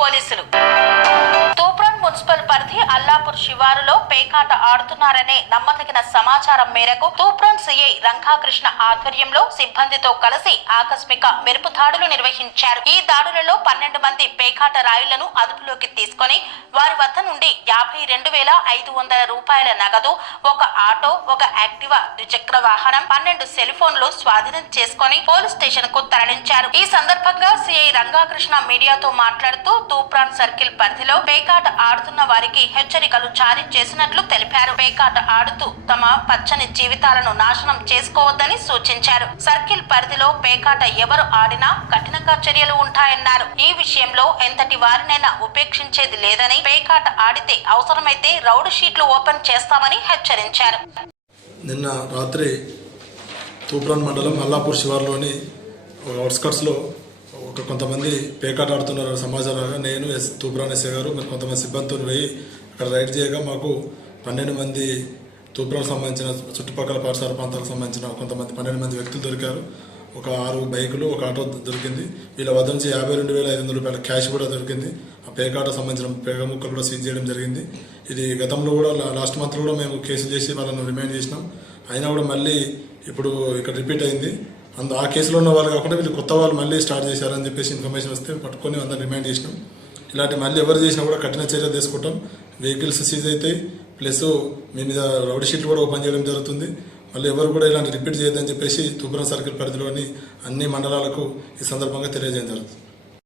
పోలీసులు. తూప్రాన్ మున్సిపల్ పరిధి అల్లాపూర్ శివారులో పేకాట ఆడుతున్నారనే నమ్మదగిన సమాచారం మేరకు తూప్రాన్ సిఐ రంగాకృష్ణ ఆధ్వర్యంలో సిబ్బందితో కలిసి ఆకస్మిక మెరుపు దాడులు నిర్వహించారు. ఈ దాడులలో 12 మంది పేకాట రాయులను అదుపులోకి తీసుకుని వారి వద్ద నుండి 52,500 రూపాయల నగదు, ఒక ఆటో, ఒక యాక్టివా ద్విచక్ర వాహనం, 12 సెల్ ఫోన్లు స్వాధీనం చేసుకుని పోలీస్ స్టేషన్ కు తరలించారు. ఈ సందర్భంగా సిఐ రంగాకృష్ణ మీడియాతో మాట్లాడుతూ తూప్రాన్ సర్కిల్ పరిధిలో పేకాట ఆడుతున్న వారికి హెచ్చరికలు జారీ చేసినట్లు తెలిపారు. పేకాట ఆడుతూ తమ పచ్చని జీవితాలను నాశనం చేసుకోవద్దని సూచించారు. సర్కిల్ పరిధిలో పేకాట ఎవరు ఆడినా కఠినంగా చర్యలు ఉంటాయన్నారు. ఈ విషయంలో ఎంతటి వారినైనా ఉపేక్షించేది లేదని, పేకాట ఆడితే అవసరమైతే రౌడ్ షీట్లు ఓపెన్ చేస్తామని హెచ్చరించారు. నిన్న రాత్రి తూప్రాన్ మండలం అల్లాపూర్ శివార్లోని అవుట్స్కట్స్లో కొంతమంది పేకాట ఆడుతున్నారు సమాచారంగా నేను తూప్రాన్ ఎస్ఐ గారు మరి కొంతమంది సిబ్బందితో పోయి అక్కడ రైడ్ చేయగా మాకు 12 మంది తూప్రాన్ సంబంధించిన చుట్టుపక్కల పరిసర ప్రాంతాలకు సంబంధించిన కొంతమంది 12 మంది వ్యక్తులు దొరికారు. ఒక 6 బైకులు, ఒక ఆటో దొరికింది. వీళ్ళ వద్ద నుంచి 52,500 రూపాయల క్యాష్ కూడా దొరికింది. ఆ పేకాట సంబంధించిన పేక ముక్కలు కూడా సీజ్ చేయడం జరిగింది. ఇది గతంలో కూడా లాస్ట్ మంత్ కూడా మేము కేసులు చేసి వాళ్ళను రిమైండ్ చేసినాం. అయినా కూడా మళ్ళీ ఇప్పుడు ఇక్కడ రిపీట్ అయింది. ఆ కేసులో ఉన్న వాళ్ళు కాకుండా వీళ్ళు కొత్త వాళ్ళు మళ్ళీ స్టార్ట్ చేశారని చెప్పేసి ఇన్ఫర్మేషన్ వస్తే పట్టుకొని అందరూ రిమైండ్ చేసినాం. ఇలాంటి మళ్ళీ ఎవరు చేసినా కూడా కఠిన చర్యలు తీసుకుంటాం. వెహికల్స్ సీజ్ అవుతాయి, ప్లస్ మీ మీద రౌడ్ షీట్లు కూడా ఓపెన్ చేయడం జరుగుతుంది. మళ్ళీ ఎవరు కూడా ఇలాంటి రిపీట్ చేయొద్దని చెప్పేసి తూప్రాన్ సర్కిల్ పరిధిలోని అన్ని మండలాలకు ఈ సందర్భంగా తెలియజేయడం జరుగుతుంది.